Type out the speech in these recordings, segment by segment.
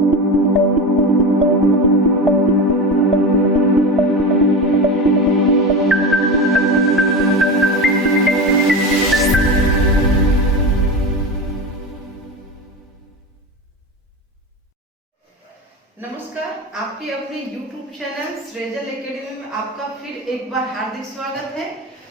नमस्कार, आपके अपने YouTube चैनल सृजल एकेडमी में आपका फिर एक बार हार्दिक स्वागत है।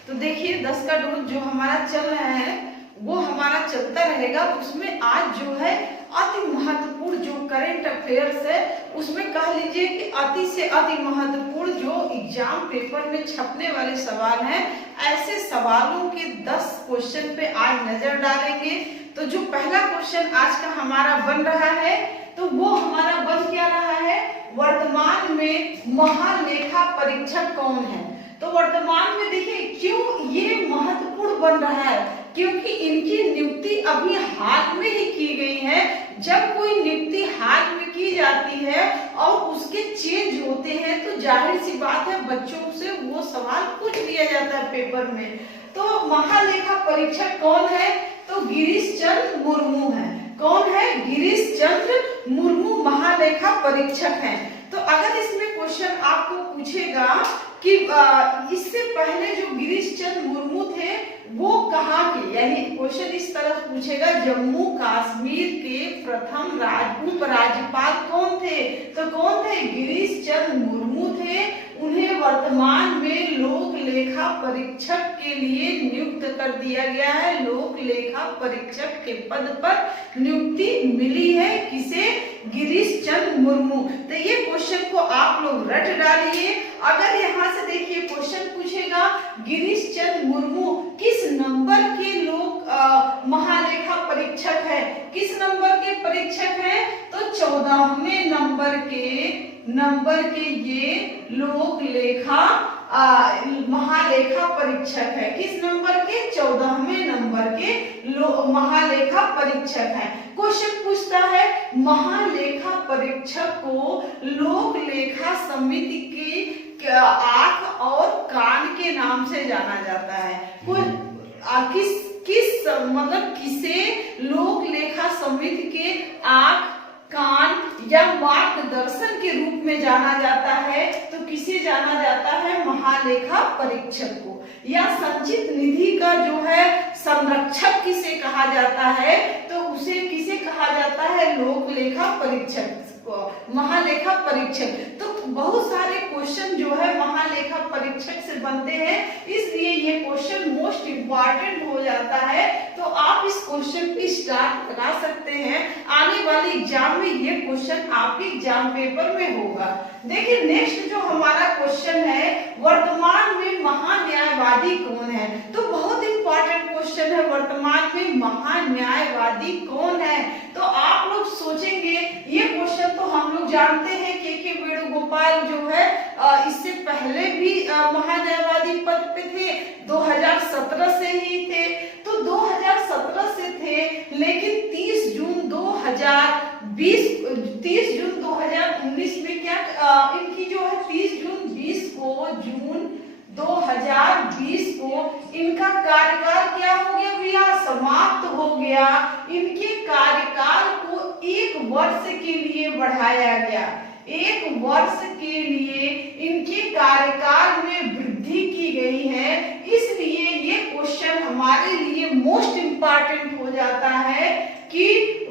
तो देखिए 10 का डोज जो हमारा चल रहा है वो हमारा चलता रहेगा। उसमें आज जो है अति महत्वपूर्ण जो करंट अफेयर्स है उसमें कह लीजिए कि अति से अति महत्वपूर्ण जो एग्जाम पेपर में छपने वाले सवाल हैं, ऐसे सवालों के 10 क्वेश्चन पे आज नजर डालेंगे। तो जो पहला क्वेश्चन आज का हमारा बन रहा है तो वो हमारा बन क्या रहा है, वर्तमान में महालेखा परीक्षक कौन है। तो वर्तमान में देखिए क्यों ये महत्वपूर्ण बन रहा है, क्योंकि इनकी नियुक्ति अभी हाल में ही की गई है। जब कोई नियुक्ति हाल में की जाती है और उसके चेंज होते हैं तो जाहिर सी बात है बच्चों से वो सवाल पूछ लिया जाता है पेपर में। तो महालेखा परीक्षक कौन है, तो गिरीश चंद्र मुर्मू है। कौन है, गिरीश चंद्र मुर्मू महालेखा परीक्षक हैं। तो अगर इसमें क्वेश्चन आपको पूछेगा कि इससे पहले जो गिरीश चंद्र मुर्मू थे वो कहाँ के, यानी क्वेश्चन इस तरह पूछेगा जम्मू कश्मीर के प्रथम उपराज्यपाल कौन थे, तो कौन थे, गिरीश चंद्र मुर्मू थे। उन्हें वर्तमान में लोक लेखा परीक्षक के लिए नियुक्त कर दिया गया है। लोक लेखा परीक्षक के पद पर नियुक्ति मिली है किसे, गिरीश चंद्र मुर्मू। तो ये क्वेश्चन को आप लोग रट डालिए। अगर यहाँ से देखिए क्वेश्चन पूछेगा गिरीश चंद्र मुर्मू किस नंबर के लोक महालेखा परीक्षक है, किस नंबर के परीक्षक हैं, तो 14वें नंबर के ये लोक लेखा महालेखा परीक्षक है। किस नंबर के, 14वें नंबर के महालेखा परीक्षक है। क्वेश्चन पूछता है महालेखा परीक्षक को लोक लेखा समिति की आंख और कान के नाम से जाना जाता है। मतलब किसे लोक लेखा समिति के आंख, कान या मार्गदर्शन के रूप में जाना जाता है, तो किसे जाना जाता है, महालेखा परीक्षक को। या संचित निधि का जो है संरक्षक किसे कहा जाता है, तो उसे किसे कहा जाता है, लोक लेखा परीक्षक को, महालेखा परीक्षक। तो बहुत सारे क्वेश्चन जो है महालेखा परीक्षक से बनते हैं, इसलिए ये क्वेश्चन मोस्ट इम्पॉर्टेंट हो जाता है। तो आप इस क्वेश्चन पे स्टार्ट लगा सकते हैं। आने वाले एग्जाम में ये क्वेश्चन आपके एग्जाम पेपर में होगा। देखिए नेक्स्ट जो हमारा क्वेश्चन है, वर्तमान में महान्यायवादी कौन है। तो बहुत इंपॉर्टेंट क्वेश्चन है, वर्तमान में महान्यायवादी कौन है। तो आप लोग सोचेंगे ये क्वेश्चन तो हम लोग जानते हैं के वेणुगोपाल जो है इससे पहले भी महान्यायवादी पद पे थे, 2017 से ही थे। तो 2017 से थे, लेकिन 30 जून 2019 में क्या इनकी जो है 30 जून 2020 को इनका कार्यकाल क्या हो गया भैया, समाप्त हो गया। इनके कार्यकाल को 1 वर्ष के लिए बढ़ाया गया। 1 वर्ष के लिए इनके कार्यकाल में वृद्धि की गई है। इसलिए ये क्वेश्चन हमारे लिए मोस्ट इम्पॉर्टेंट हो जाता है कि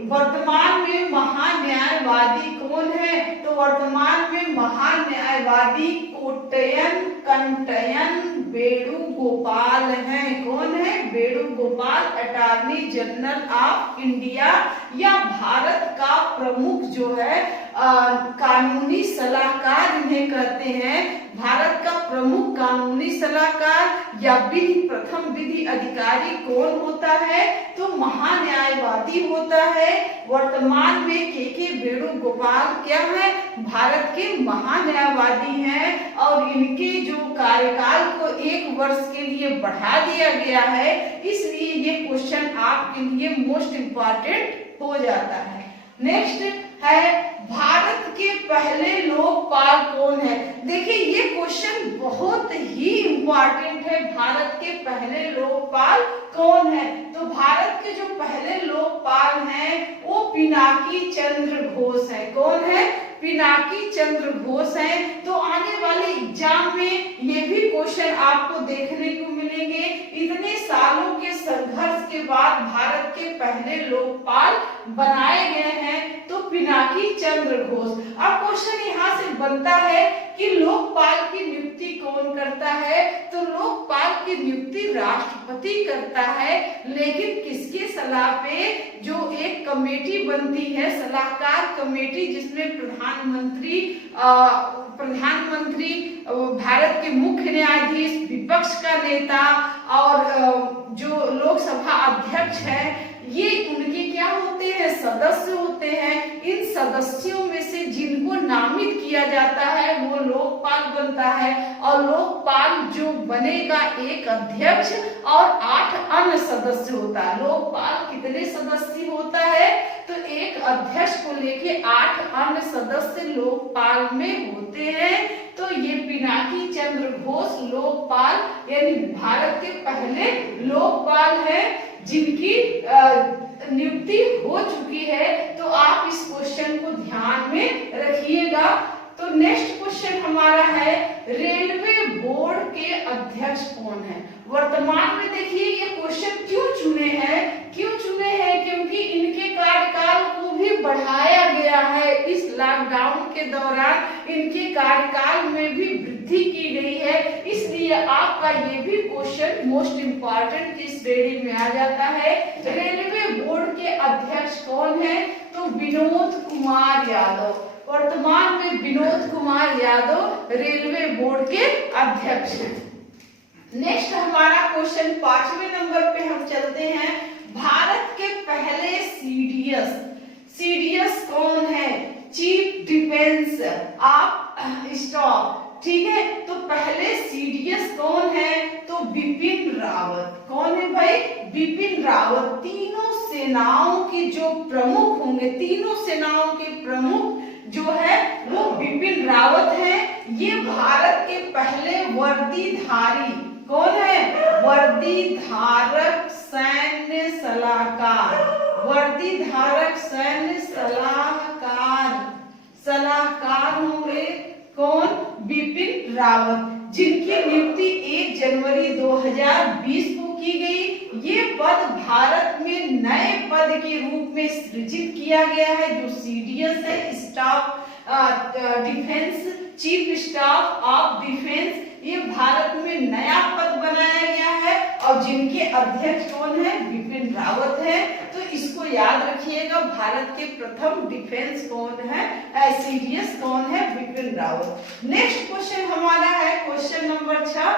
वर्तमान में महान्यायवादी कौन है। तो वर्तमान में महान्यायवादी कोट्टयन कंटयन वेणुगोपाल हैं। कौन है, Venugopal, attorney general of India या भारत का प्रमुख जो है कानूनी सलाहकार इन्हें कहते हैं। भारत का प्रमुख कानूनी सलाहकार या प्रथम विधि अधिकारी कौन होता है, तो महान्यायवादी होता है। वर्तमान में के वेणुगोपाल क्या है, भारत के महान्यायवादी हैं और इनके जो कार्यकाल को 1 वर्ष के लिए बढ़ा दिया गया है। इसलिए ये क्वेश्चन आपके लिए मोस्ट इम्पॉर्टेंट हो जाता है। नेक्स्ट है भारत के पहले लोकपाल कौन है। देखिए ये क्वेश्चन बहुत ही इम्पोर्टेंट इम्पॉर्टेंट है, भारत के पहले लोकपाल कौन है? तो भारत के जो पहले लोकपाल हैं वो पिनाकी चंद्र घोष है। कौन है? पिनाकी चंद्र घोष है। तो आने वाले एग्जाम में ये भी क्वेश्चन आपको देखने को मिलेंगे। इतने सालों के संघर्ष के बाद भारत के पहले लोकपाल बनाए गए हैं, तो पिनाकी चंद्र घोष। अब क्वेश्चन यहाँ से बनता है कि लोकपाल की नियुक्ति कौन करता है? तो लोकपाल की नियुक्ति राष्ट्रपति करता है, लेकिन किसके सलाह पे? जो एक कमेटी बनती है, सलाहकार कमेटी, जिसमें प्रधानमंत्री, भारत के मुख्य न्यायाधीश, विपक्ष का नेता और जो लोकसभा अध्यक्ष है, ये उनके क्या होते हैं? सदस्य होते हैं। इन सदस्यों में से जिनको नामित किया जाता है वो लोकपाल बनता है, और लोकपाल जो बनेगा एक अध्यक्ष और 8 अन्य सदस्य होता है। लोकपाल कितने सदस्य होता है? तो एक अध्यक्ष को लेके 8 अन्य सदस्य लोकपाल में होते हैं। तो ये पिनाकी चंद्र घोष लोकपाल यानी भारत के पहले लोकपाल है, जिनकी नियुक्ति हो चुकी है। तो आप इस क्वेश्चन को ध्यान में रखिएगा। तो नेक्स्ट क्वेश्चन हमारा है, रेलवे बोर्ड के अध्यक्ष कौन है? वर्तमान में देखिए ये क्वेश्चन क्यों चुने हैं? क्योंकि इनके कार्यकाल को भी बढ़ाया गया है। इस लॉकडाउन के दौरान इनके कार्यकाल में भी वृद्धि की गई है, इसलिए आपका ये भी क्वेश्चन मोस्ट इम्पोर्टेंट की श्रेणी में आ जाता है। रेलवे बोर्ड के अध्यक्ष कौन है? तो विनोद कुमार यादव। वर्तमान में विनोद कुमार यादव रेलवे बोर्ड के अध्यक्ष हैं। नेक्स्ट हमारा क्वेश्चन 5वें नंबर पे हम चलते हैं। भारत के पहले सीडीएस कौन है? Chief defence staff. ठीक है, तो पहले सीडीएस कौन है? तो बिपिन रावत। कौन है भाई? बिपिन रावत। तीनों सेनाओं के जो प्रमुख होंगे, तीनों सेनाओं के प्रमुख जो है वो बिपिन रावत हैं। ये भारत के पहले वर्दीधारी कौन है? वर्दीधारक सैन्य सलाहकार। वर्दीधारक सैन्य सलाहकार होंगे कौन? बिपिन रावत, जिनकी नियुक्ति 1 जनवरी 2020 को की गई। ये पद भारत में नए पद के रूप में सृजित किया गया है, जो सीडीएस है, staff defence, chief staff of defence. ये भारत में नया पद बनाया गया है, और जिनके अध्यक्ष कौन है? बिपिन रावत है। तो इसको याद रखिएगा, भारत के प्रथम डिफेंस कौन है? सीडीएस कौन है? बिपिन रावत। नेक्स्ट क्वेश्चन हमारा है क्वेश्चन नंबर 6,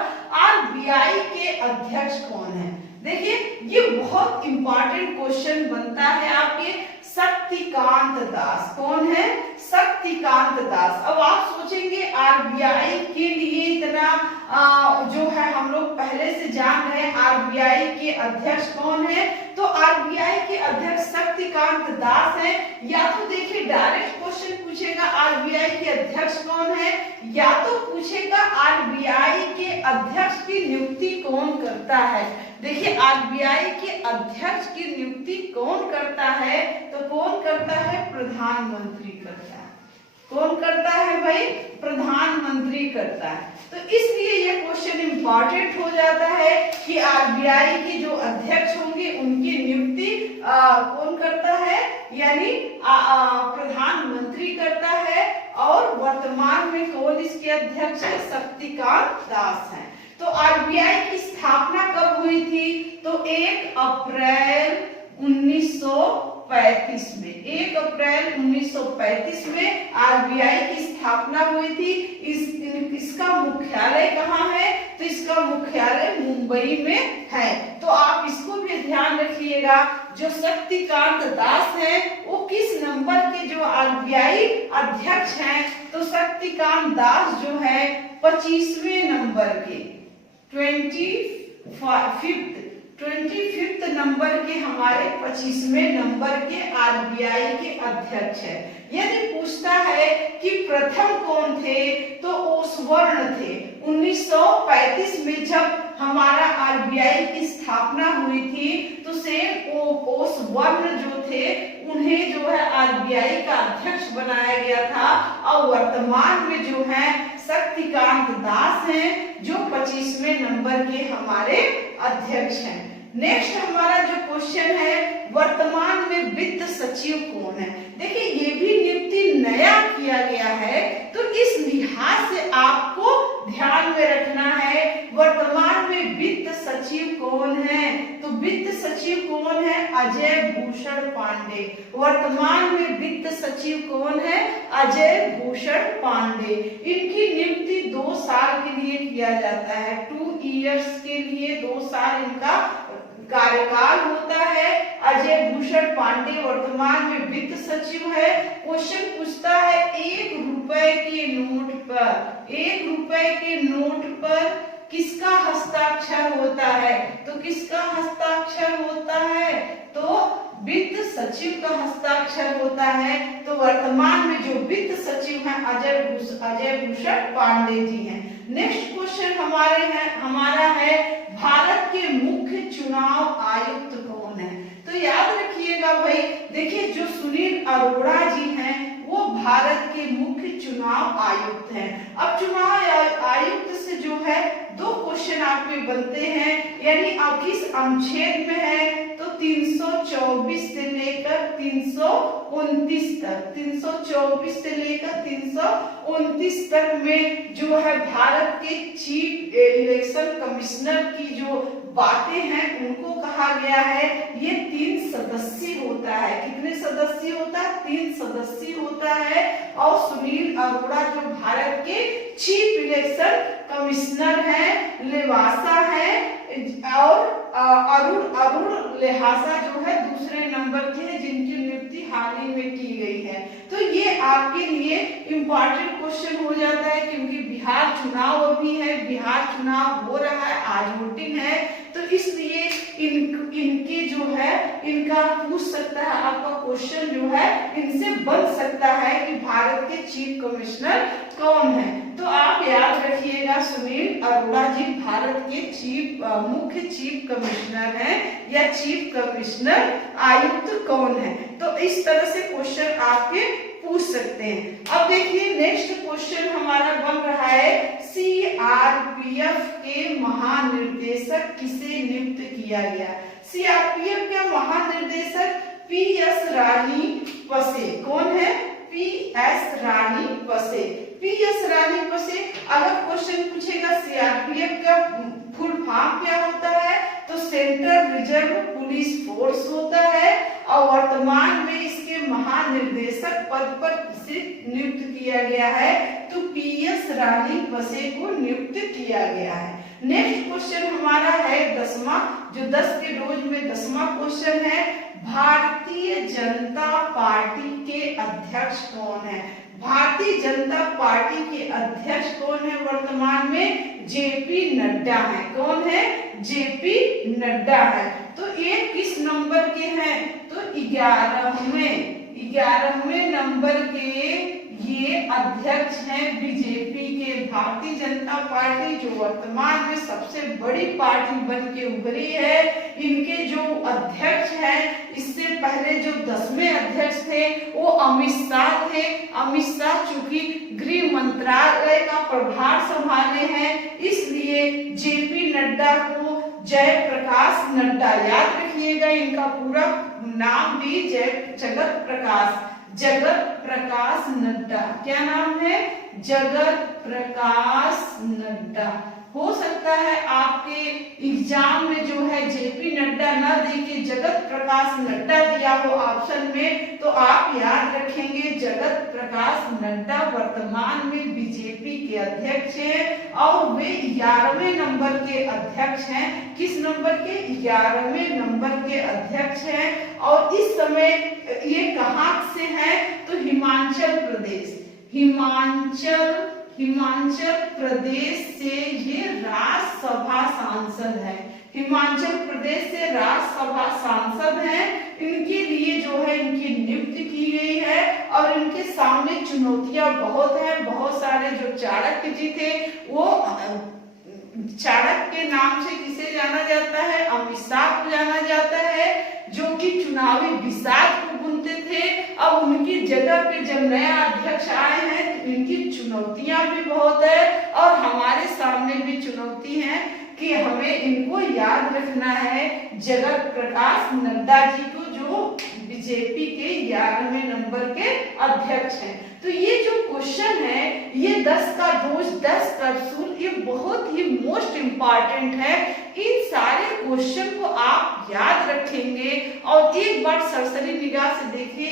आरबीआई के अध्यक्ष कौन है? देखिए ये बहुत इंपॉर्टेंट क्वेश्चन बनता है आपके। शक्तिकांत दास। कौन है? शक्तिकांत दास। अब आप सोचेंगे आरबीआई के लिए इतना जो है हम लोग पहले से जान रहे हैं आरबीआई के अध्यक्ष कौन है? तो आरबीआई के अध्यक्ष शक्तिकांत दास है। या तो देखिए डायरेक्ट क्वेश्चन पूछेगा आरबीआई के अध्यक्ष कौन है, या तो पूछेगा आरबीआई के अध्यक्ष की नियुक्ति कौन करता है। देखिए आरबीआई के अध्यक्ष की नियुक्ति कौन करता है? तो कौन करता है? प्रधानमंत्री करता है। कौन करता है भाई? प्रधानमंत्री करता है। तो इसलिए यह क्वेश्चन इंपॉर्टेंट हो जाता है कि आरबीआई के जो अध्यक्ष होंगे उनकी नियुक्ति कौन करता है? यानी प्रधानमंत्री करता है। और वर्तमान में कौन इसके अध्यक्ष है? शक्तिकांत दास है। तो आरबीआई की स्थापना कब हुई थी? तो 1 अप्रैल 1935 में। 1 अप्रैल 1935 में आरबीआई की स्थापना हुई थी। इसका मुख्यालय कहाँ है? तो इसका मुख्यालय मुंबई में है। तो आप इसको भी ध्यान रखिएगा। जो शक्तिकांत दास हैं वो किस नंबर के जो आरबीआई अध्यक्ष हैं? तो शक्तिकांत दास जो है 25वें नंबर के 25th नंबर के हमारे 25वें नंबर के आरबीआई के अध्यक्ष है। यदि पूछता है कि प्रथम कौन थे? तो ओसबोर्न थे। 1935 में जब हमारा आरबीआई की स्थापना हुई थी तो सेम ओस वर्ण जो थे उन्हें जो है आरबीआई का अध्यक्ष बनाया गया था और वर्तमान में जो है शक्तिकांत दास हैं जो 25वें नंबर के हमारे अध्यक्ष हैं। नेक्स्ट हमारा जो क्वेश्चन है, वर्तमान में वित्त सचिव कौन है? देखिए ये भी नियुक्ति नया किया गया है तो इस लिहाज से आपको ध्यान में रखना है वर्तमान में वित्त सचिव कौन है। तो वित्त सचिव कौन है? अजय भूषण पांडे। वर्तमान में वित्त सचिव कौन है? अजय भूषण पांडे। इनकी नियुक्ति 2 साल के लिए किया जाता है, 2 इयर्स के लिए 2 साल इनका कार्यकाल होता है। अजय भूषण पांडे वर्तमान में वित्त सचिव है। क्वेश्चन पूछता है 1 रुपए के नोट पर, 1 रुपए के नोट पर किसका हस्ताक्षर होता है? तो किसका हस्ताक्षर होता है? तो वित्त सचिव का हस्ताक्षर होता है। तो वर्तमान में जो वित्त सचिव हैं अजय भूषण पांडे जी हैं। नेक्स्ट क्वेश्चन हमारा है भारत के मुख्य चुनाव आयुक्त कौन है? तो याद रखिएगा भाई, देखिए जो सुनील अरोड़ा जी हैं वो भारत के मुख्य चुनाव आयुक्त हैं। अब चुनाव आयुक्त से जो है 2 क्वेश्चन आपके बनते हैं, यानी आप किस अनुच्छेद में है? तो 324 से लेकर 329 तक, 324 से लेकर 329 तक में जो है भारत के चीफ इलेक्शन कमिश्नर की जो बातें हैं उनको कहा गया है। ये 3 सदस्यीय होता है। कितने सदस्यीय होता है? 3 सदस्यीय होता है। और सुनील अरोड़ा जो भारत के चीफ इलेक्शन कमिश्नर हैं, लेवासा है, और अरुण लेहासा जो है दूसरे नंबर के हैं जिनकी नियुक्ति हाल ही में की गई है। तो ये आपके लिए इम्पोर्टेंट क्वेश्चन हो जाता है क्योंकि बिहार चुनाव अभी है, बिहार चुनाव हो रहा है, आज वोटिंग है, तो इसलिए इनके जो है इनका पूछ सकता है आपका क्वेश्चन जो है इनसे बन सकता है कि भारत के चीफ कमिश्नर कौन है। तो आप याद रखिएगा सुनील अरोड़ा जी भारत के मुख्य चीफ कमिश्नर हैं या चीफ कमिश्नर आयुक्त कौन है। तो इस तरह से क्वेश्चन आपके पूछ सकते हैं। अब देखिए नेक्स्ट क्वेश्चन हमारा बन रहा है सीआरपीएफ के महानिर्देशक किसे नियुक्त किया गया? सीआरपीएफ के महानिर्देशक पीएस रानी पसे। कौन है? पीएस रानी पसे। पीएस रानी पसे। अगर क्वेश्चन पूछेगा सीआरपीएफ का फुल फॉर्म क्या होता है? तो सेंट्रल रिजर्व पुलिस फोर्स होता है और वर्तमान में इसके महानिर्देशक पद पर किसे नियुक्त किया गया है? तो पीएस रानी पसे को नियुक्त किया गया है। नेक्स्ट क्वेश्चन हमारा है 10वां, जो 10 के रोज में 10वां क्वेश्चन है, भारतीय जनता पार्टी के अध्यक्ष कौन है? भारतीय जनता पार्टी के अध्यक्ष कौन है वर्तमान में? जेपी नड्डा है। कौन है? जेपी नड्डा है। तो ये किस नंबर के हैं? तो 11वें नंबर के ये अध्यक्ष हैं बीजेपी के। भारतीय जनता पार्टी जो वर्तमान में सबसे बड़ी पार्टी बन के उभरी है, इनके जो अध्यक्ष हैं, इससे पहले जो 10वें अध्यक्ष थे वो अमित शाह थे। अमित शाह चूंकि गृह मंत्रालय का प्रभार संभाले हैं, इसलिए जेपी नड्डा को जयप्रकाश नड्डा, याद रखिएगा इनका पूरा नाम भी जगत प्रकाश नड्डा। क्या नाम है? जगत प्रकाश नड्डा। हो सकता है आपके एग्जाम में जो है जेपी नड्डा न देके जगत प्रकाश नड्डा दिया हो ऑप्शन में, तो आप याद रखेंगे जगत प्रकाश नड्डा वर्तमान में बीजेपी के अध्यक्ष हैं और वे 11वें नंबर के अध्यक्ष हैं। किस नंबर के? 11वें नंबर के अध्यक्ष हैं। और इस समय ये कहाँ से हैं? तो हिमाचल प्रदेश से ये राज्यसभा सांसद है। हिमाचल प्रदेश से राज्यसभा सांसद हैं। इनके लिए जो है इनकी नियुक्ति की गई है और इनके सामने चुनौतियां बहुत हैं। बहुत सारे जो चाणक्य जी थे वो चाणक्य के नाम से किसे जाना जाता है? अमित शाह को जाना जाता है, जो कि चुनावी विषाद को बुनते थे। अब उनकी जगह पे जब नया अध्यक्ष आए हैं तो इनकी चुनौतियां भी बहुत है और हमारे सामने भी चुनौती है कि हमें इनको याद रखना है, जगत प्रकाश नड्डा जी को, जो बीजेपी के 11वें नंबर के अध्यक्ष हैं। तो ये जो क्वेश्चन है, ये 10 का दोष 10 कैप्सूल, ये बहुत ही मोस्ट इम्पॉर्टेंट है। इन सारे क्वेश्चन को आप याद रखेंगे और एक बार सरसरी निगाह से देखिए,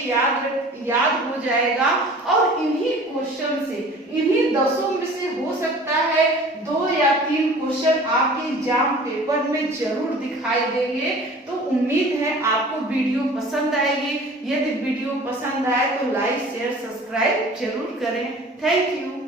याद हो जाएगा। और इन्हीं क्वेश्चन से, इन्हीं 10 में से हो सकता है 2 या 3 क्वेश्चन आपके एग्जाम पेपर में जरूर दिखाई देंगे। तो उम्मीद है आपको वीडियो पसंद आएगी। यदि वीडियो पसंद आए तो लाइक शेयर सब्सक्राइब जरूर करें। Thank you.